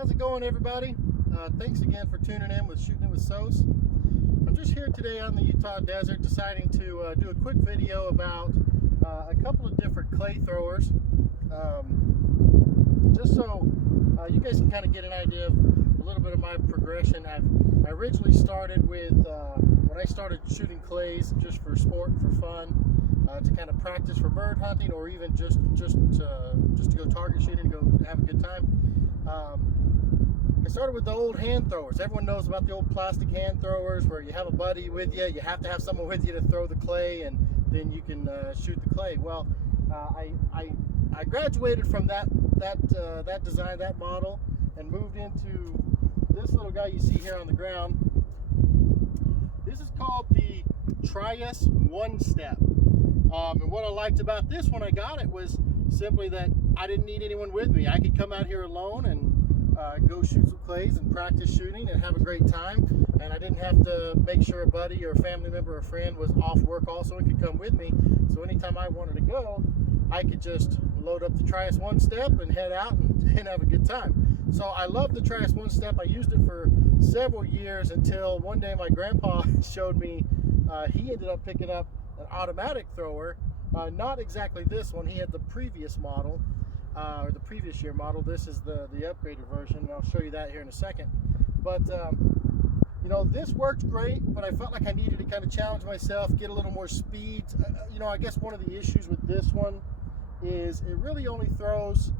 How's it going, everybody? Thanks again for tuning in with Shooting It with Sos. I'm just here today on the Utah desert deciding to do a quick video about a couple of different clay throwers, just so you guys can kind of get an idea of a little bit of my progression. I originally started with, when I started shooting clays just for sport and for fun, to kind of practice for bird hunting, or even just to go target shooting and go have a good time. I started with the old hand throwers. Everyone knows about the old plastic hand throwers where you have a buddy with you. You have to have someone with you to throw the clay, and then you can shoot the clay. Well, I graduated from that design, that model, and moved into this little guy you see here on the ground. This is called the Trius One Step. And what I liked about this when I got it was simply that I didn't need anyone with me. I could come out here alone and go shoot some clays and practice shooting and have a great time, and I didn't have to make sure a buddy or a family member or friend was off work also and could come with me. So anytime I wanted to go, I could just load up the Trius One Step and head out and have a good time. So I love the Trius One Step. I used it for several years until one day my grandpa showed me he ended up picking up an automatic thrower, not exactly this one. He had the previous model, or the previous year model. This is the upgraded version, and I'll show you that here in a second. But you know, this worked great, but I felt like I needed to kind of challenge myself, get a little more speed. You know, I guess one of the issues with this one is it really only throws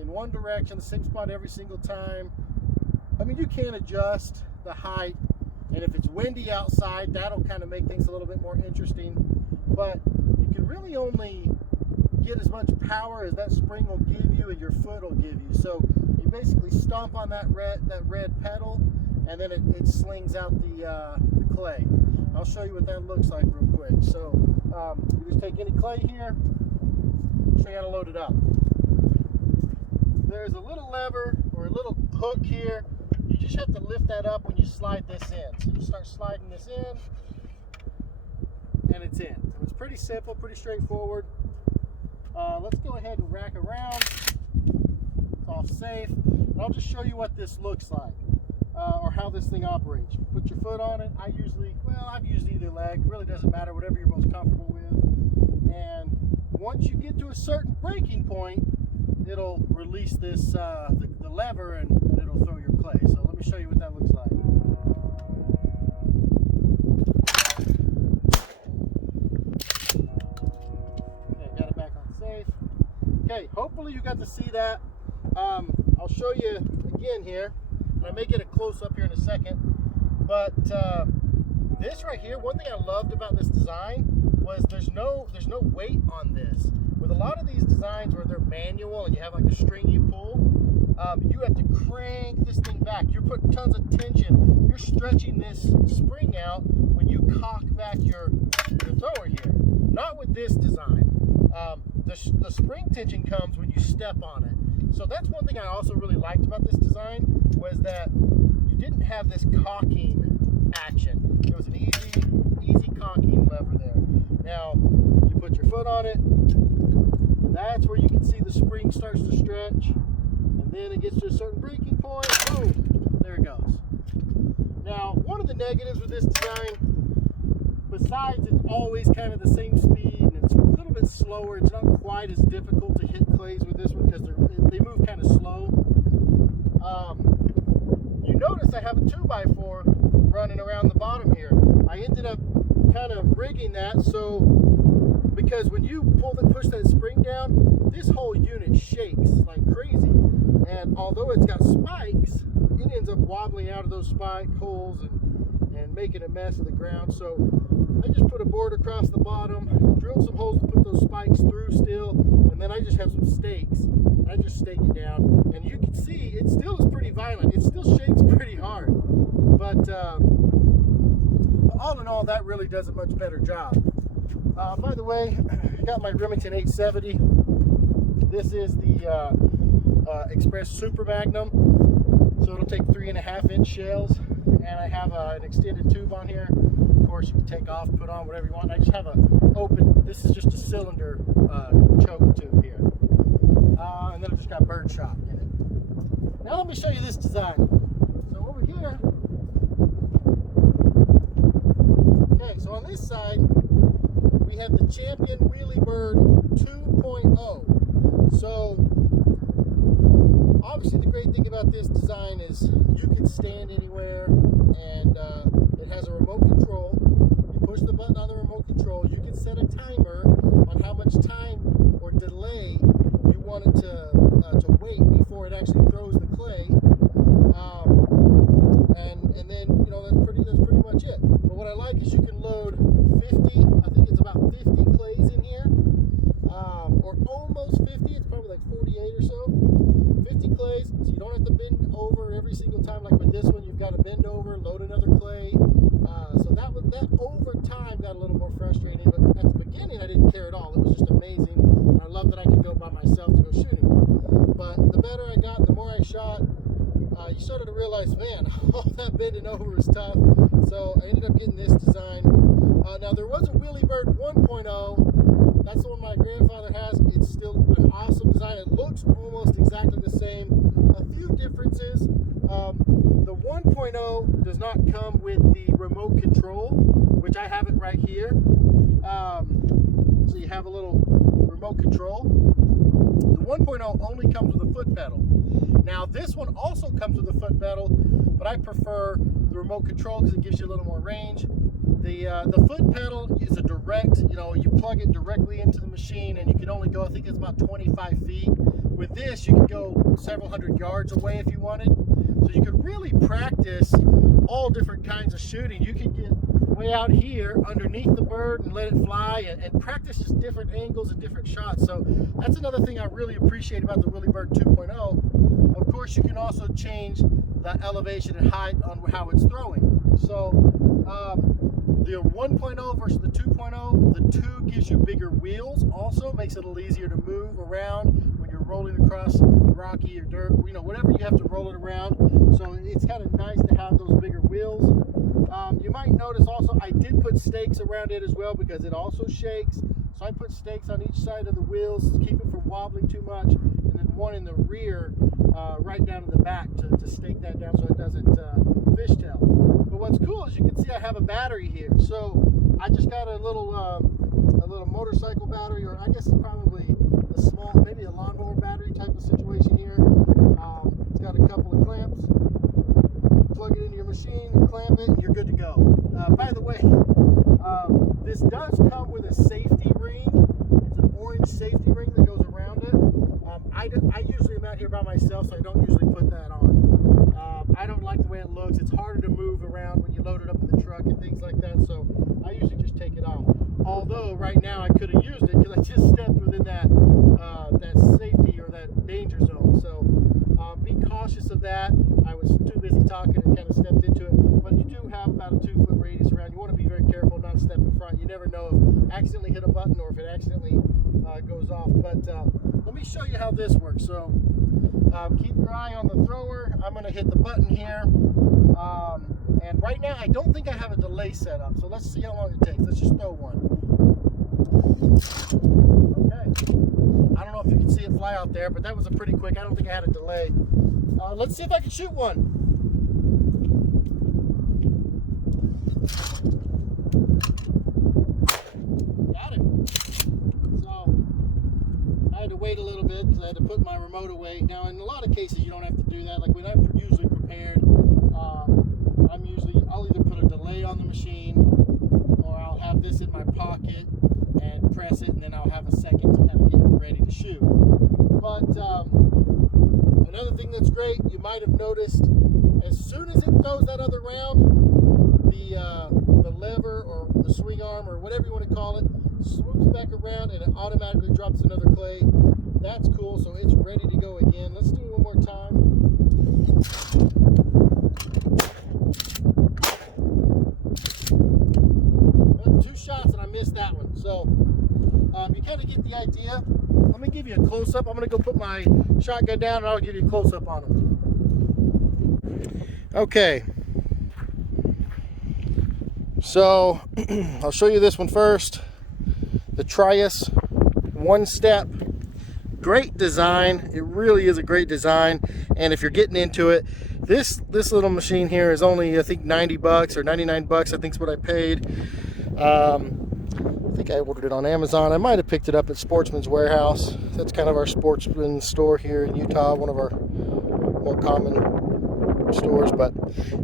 in one direction, the same spot every single time. I mean, you can adjust the height, and if it's windy outside, that'll kind of make things a little bit more interesting, but you can really only get as much power as that spring will give you and your foot will give you. So you basically stomp on that red pedal, and then it slings out the clay. I'll show you what that looks like real quick. So you just take any clay here, show you how to load it up. There's a little lever or a little hook here. You just have to lift that up when you slide this in. So you start sliding this in, and it's in. So it's pretty simple, pretty straightforward. Let's go ahead and rack around. It's off safe. And I'll just show you what this looks like, or how this thing operates. You put your foot on it. I've used either leg. It really doesn't matter, whatever you're most comfortable with. And once you get to a certain breaking point, it'll release this the lever, and it'll throw your clay. So let me show you what that looks like. Okay, got it back on safe. Okay, hopefully you got to see that. I'll show you again here, and I may get a close up here in a second. But this right here, one thing I loved about this design was there's no weight on this. With a lot of these designs where they're manual and you have like a string you pull, you have to crank this thing back. You're putting tons of tension. You're stretching this spring out when you cock back your thrower here. Not with this design. The spring tension comes when you step on it. So that's one thing I also really liked about this design, was that you didn't have this cocking action. It was an easy cocking lever there. Now, you put your foot on it, and that's where you can see the spring starts to stretch, and then it gets to a certain breaking point, boom, there it goes. Now, one of the negatives with this design, besides it's always kind of the same speed, and it's a little bit slower, it's not quite as difficult to hit clays with this one because they move kind of slow. You notice I have a 2x4 running around the bottom here. I ended up kind of rigging that so, because when you push that spring down, this whole unit shakes like crazy, and although it's got spikes, it ends up wobbling out of those spike holes and making a mess of the ground. So I just put a board across the bottom, drilled some holes to put those spikes through still, and then I just have some stakes, and I just stake it down, and you can see it still is pretty violent. It still shakes pretty hard, but all in all, that really does a much better job. By the way, I got my Remington 870. This is the Express Super Magnum, so it'll take 3.5-inch shells, and I have an extended tube on here. Of course, you can take off, put on whatever you want. I just have this is just a cylinder choke tube here, and then I've just got birdshot in it. Now let me show you this design. So over here, okay, so on this side, we have the Champion Wheelie Bird 2.0. So obviously the great thing about this design is you can stand anywhere, and it has a remote control. You push the button on the remote control. You can set a timer on how much time or delay you want it to wait before it actually throws the clay. And then, you know, that's pretty much it. But what I like is you can load 50, I think it's about 50 clays in here, or almost 50. It's probably like 48 or so. 50 clays, so you don't have to bend over every single time. Like with this one, you've got to bend over, load another clay. So that over time got a little more frustrating, but at the beginning I didn't care at all. It was just amazing, and I love that I could go by myself to go shooting. But the better I got, the more I shot, you started to realize, man, all that bending over is tough. So I ended up getting this design. Now there was a Wheelie Bird 1.0. That's the one my grandfather has. It's still an awesome design. It looks almost exactly the same. A few differences. The 1.0 does not come with the remote control, which I have it right here. So you have a little remote control. The 1.0 only comes with a foot pedal. Now this one also comes with a foot pedal, but I prefer the remote control because it gives you a little more range. The foot pedal is a direct, you know, you plug it directly into the machine, and you can only go, I think it's about 25 feet. With this, you can go several hundred yards away if you wanted. So you could really practice all different kinds of shooting. You could get way out here underneath the bird and let it fly, and practice just different angles and different shots. So that's another thing I really appreciate about the Wheelie Bird 2.0. Of course, you can also change the elevation and height on how it's throwing. So the 1.0 versus the 2.0, the 2 gives you bigger wheels, also makes it a little easier to move around when you're rolling across rocky or dirt, you know, whatever you have to roll it around. So it's kind of nice to have those bigger wheels. You might notice also I did put stakes around it as well because it also shakes. So I put stakes on each side of the wheels to keep it from wobbling too much, and then one in the rear right down in the back to stake that down so it doesn't fishtail. But what's cool is you can see I have a battery here. So I just got a little motorcycle battery, or I guess it's probably a small, maybe a lawnmower battery type of situation here. It's got a couple of clamps. Plug it into your machine, clamp it, and you're good to go. By the way, this does come with a safety ring. It's an orange safety ring that goes around it. I usually am out here by myself, so I don't usually put that on. I don't like the way it looks. It's harder to move around when you load it up in the truck and things like that, so I usually just take it off. Although right now I could have used it because I just stepped within that safety or that danger zone. So be cautious of that. I was too busy talking and kind of stepped into it. But you do have about a 2-foot radius around. You want to be very careful not to step in front. You never know if accidentally hit a button or if it accidentally goes off. But let me show you how this works. So keep your eye on the thrower. I'm going to hit the button here. And right now, I don't think I have a delay set up. So let's see how long it takes. Let's just throw one. Okay. I don't know if you can see it fly out there, but that was a pretty quick. I don't think I had a delay. Let's see if I can shoot one. Got him. So I had to wait a little bit because I had to put my remote away. Now, in a lot of cases, you don't have to do that. Like when I'm usually prepared, I'll either put a delay on the machine, or I'll have this in my pocket and press it, and then I'll have a second to kind of get ready to shoot. But another thing that's great, you might have noticed, as soon as it throws that other round, the lever or the swing arm or whatever you want to call it swoops back around and it automatically drops another clay. That's cool, so it's ready to go again. Let's do it one more time. Two shots and I missed that one. So you kind of get the idea. Let me give you a close-up. I'm going to go put my shotgun down and I'll give you a close-up on them. Okay. So I'll show you this one first. The Trius One Step great design. It really is a great design, and if you're getting into it, this little machine here is only, I think, 90 bucks or 99 bucks, I think is what I paid. I think I ordered it on Amazon. I might have picked it up at Sportsman's Warehouse. That's kind of our sportsman store here in Utah, one of our more common stores. But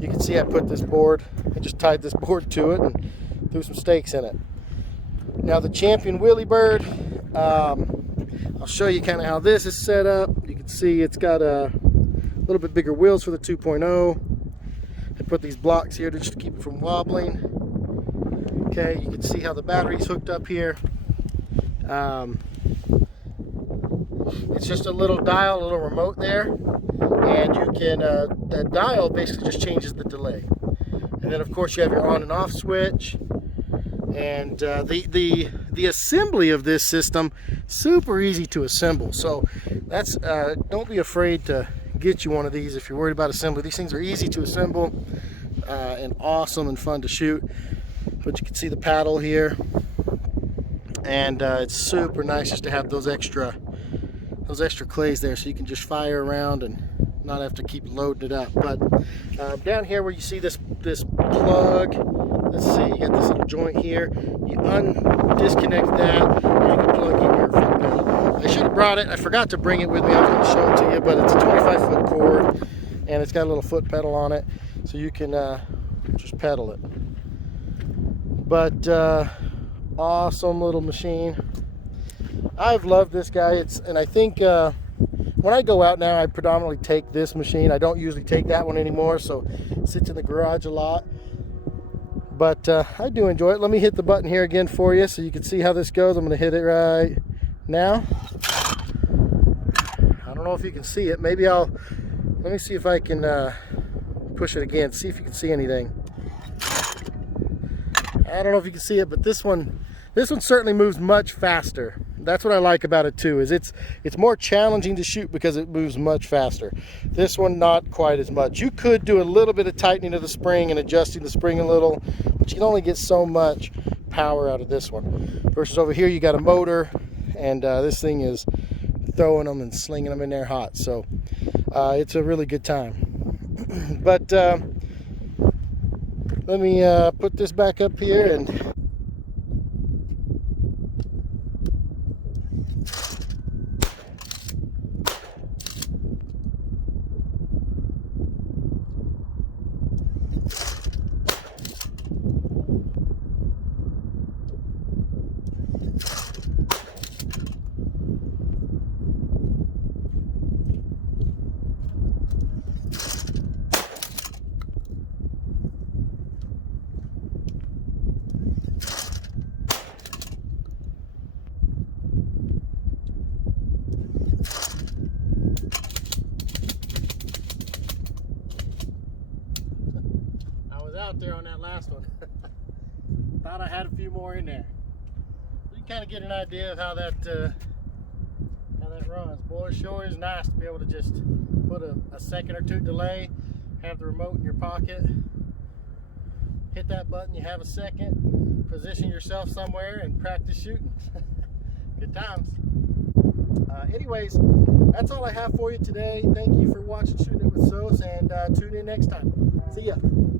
you can see I put this board, I just tied this board to it and threw some stakes in it. Now the Champion Wheelie Bird, I'll show you kind of how this is set up. You can see it's got a little bit bigger wheels for the 2.0. I put these blocks here just to keep it from wobbling. Okay, you can see how the battery's hooked up here. It's just a little dial, a little remote there, and you can, that dial basically just changes the delay. And then of course you have your on and off switch. And the assembly of this system, super easy to assemble. So that's don't be afraid to get you one of these if you're worried about assembly. These things are easy to assemble and awesome and fun to shoot. But you can see the paddle here, and it's super nice just to have those extra clays there, so you can just fire around and not have to keep loading it up. But down here where you see this plug, let's see, you got this little joint here. You disconnect that, and you can plug in your foot pedal. I should have brought it. I forgot to bring it with me. I was going to show it to you, but it's a 25-foot cord, and it's got a little foot pedal on it, so you can just pedal it. But awesome little machine. I've loved this guy. And I think when I go out now, I predominantly take this machine. I don't usually take that one anymore, so it sits in the garage a lot. But I do enjoy it. Let me hit the button here again for you so you can see how this goes. I'm going to hit it right now. I don't know if you can see it. Let me see if I can push it again, see if you can see anything. I don't know if you can see it, but this one certainly moves much faster. That's what I like about it too, is it's more challenging to shoot because it moves much faster. This one, not quite as much. You could do a little bit of tightening of the spring and adjusting the spring a little, but you can only get so much power out of this one. Versus over here, you got a motor, and this thing is throwing them and slinging them in there hot. So it's a really good time. But let me put this back up here, and out there on that last one. Thought I had a few more in there. You can kind of get an idea of how that runs. Boy, it sure is nice to be able to just put a second or two delay, have the remote in your pocket, hit that button, you have a second, position yourself somewhere and practice shooting. Good times. Anyways, that's all I have for you today. Thank you for watching Shooting It with Sos, and tune in next time. See ya.